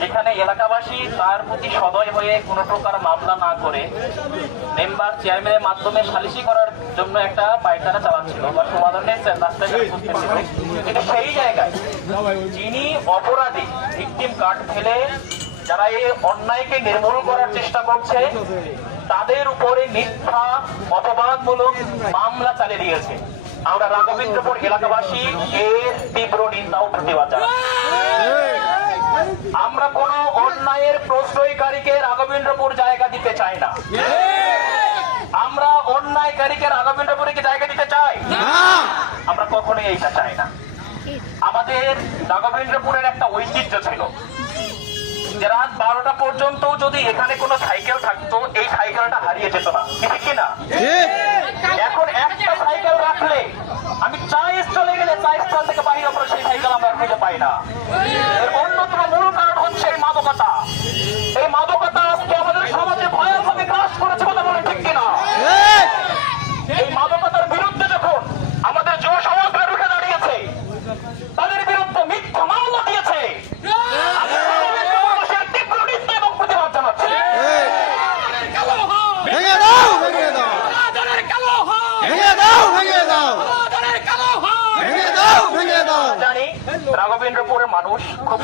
যেখানে এলাকাবাসী তার প্রতি সদয় হয়ে কোনো প্রকার মামলা না করে মেম্বার চেয়ারম্যানের মাধ্যমে সালিশি করার জন্য একটা পায়তারা চালাচ্ছিল বা সমাধানের রাস্তায় করতেছিল, কিন্তু সেই জায়গায় যিনি অপরাধী ভিকটিম কার্ড ফেলে যারা এই অন্যায়কে নির্মূল করার চেষ্টা করছে তাদের উপরে মিথ্যা অপবাদমূলক মামলা চালিয়ে দিয়েছে। আমরা রাঘবেন্দ্রপুর এলাকাবাসী এর তীব্র নিন্দা ও প্রতিবাদ জানাই। আমরা কোন অন্যায়ের প্রশ্রয়কারীকে রাঘবেন্দ্রপুর জায়গা দিতে চাই না। আমরা অন্যায়কারীকে রাঘবেন্দ্রপুরে কি জায়গা দিতে চাই? আমরা কখনোই এইটা চাই না। আমাদের রাঘবেন্দ্রপুরের একটা ঐতিহ্য ছিল যে রাত 12টা পর্যন্ত যদি এখানে কোনো সাইকেল থাকতো এই সাইকেলটা হারিয়ে যেত না, ঠিক কিনা? এখন একটা সাইকেল রাখলে আমি চা স্টলে গেলে চা স্টল থেকে বাইরে পরে সেই সাইকেল আমরা খুঁজে পাই না। এর অন্যতম মূল কারণ হচ্ছে এই মাদকতা। এই মাদকতা আজকে আমাদের সমাজে ভয়াবহভাবে গ্রাস করেছে, কথা বলে ঠিক কিনা? এই মাদকতার বিরুদ্ধে যখন আমাদের যুব সমাজরা রুখে দাঁড়িয়েছে, তাদের বিরুদ্ধে মিথ্যা মামলা দিয়েছে, রাঘবেন্দ্রপুরের মানুষ খুব